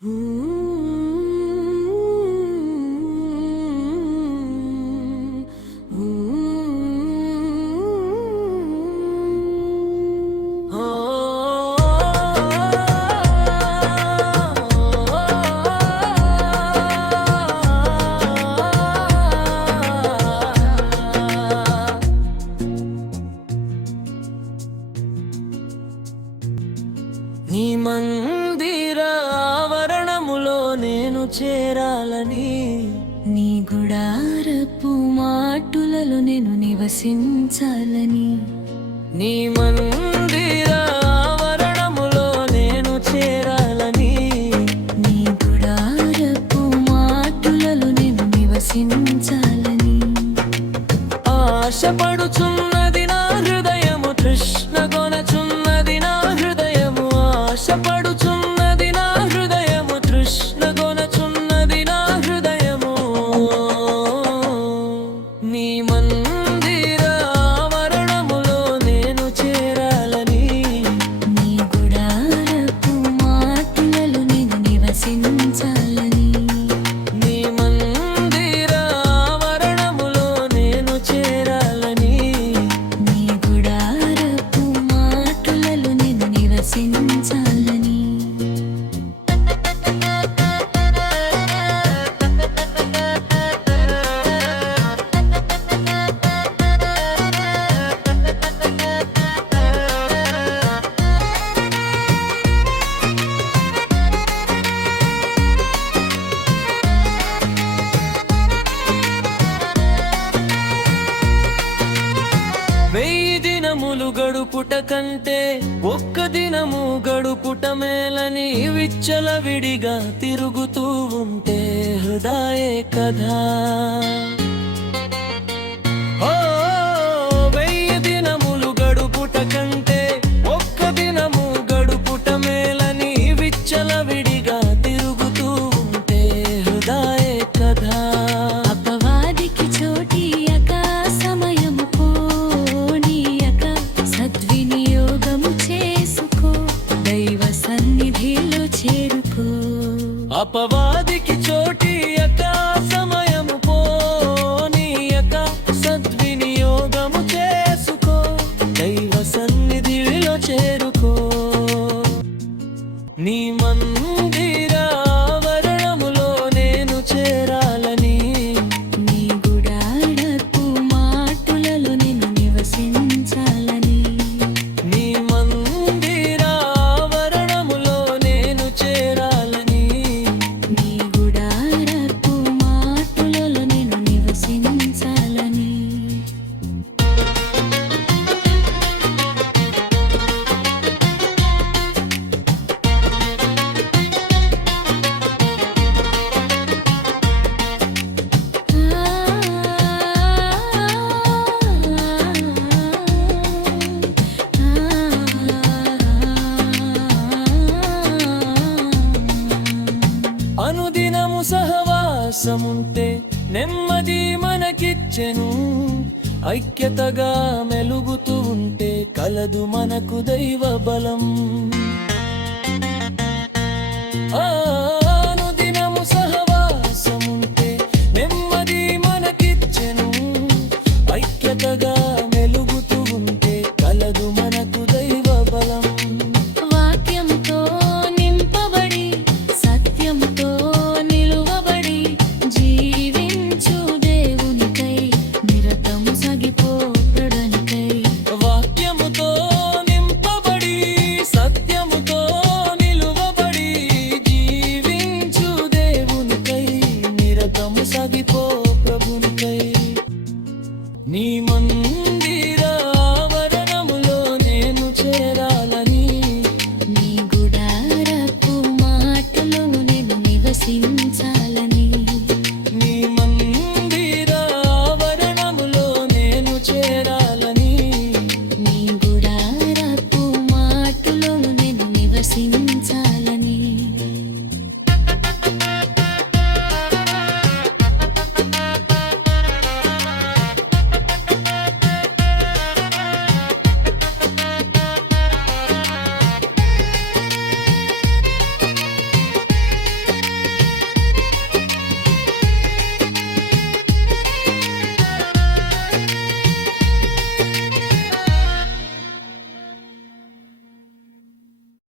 నీ మందిర ఆవరణములో నేను చేరాలని, నీ గుడారపు మాటులలో నేను నివసించాలని, నీ మందిర ఆవరణములో నేను చేరాలని, నీ గుడారపు మాటులలో నేను నివసించాలని ఆశపడుచున్నది నా హృదయము, తృష్ణగొనచున్నది నా హృదయము, ఆశపడుచున్నది నా హృదయము, తృష్ణగొనచున్నది నా హృదయము. నీ మందిర ఆవరణములో నేను చేరాలని, నీ గుడారపు మాటులలో నేను నివసించాలని, నీ మందిర ఆవరణములో నేను చేరాలని, నీ గుడారపు మాటులలో నేను నివసించాలని. వెయ్యి దినములు గడుపుట కంటే ఒక్క దినము గడుపుట మేలని విచ్చలవిడిగా తిరుగుతూ ఉంటే హృదయే కదా. ఓ వెయ్యి దినములు గడుపుట కంటే ఒక్క దినము గడుపుట మేలని విచ్చలవిడిగా తిరుగుతూ ఉంటే హృదయే కదా. అపవాదికి చోటియక సమయము పోనీయక సద్వినియోగము చేసుకో, దైవ సన్నిధిలో చేరుకో. అపవాదికి చోటియక సమయము పోనీయక సద్వినియోగము చేసుకో, దైవ సన్నిధిలో చేరుకో. నీ మందిర ఆవరణములో నేను చేరాలని, నీ గుడారపు మాటులలో నేను నివసించాలని, నీ మందిర ఆవరణములో నేను చేరాలని, నీ గుడారపు మాటులలో నేను నివసించాలని. అనుదినము సహవాసముంటే నెమ్మది మనకిచ్చెను, ఐక్యతగా మెలుగుతూ ఉంటే కలదు మనకు దైవ బలం.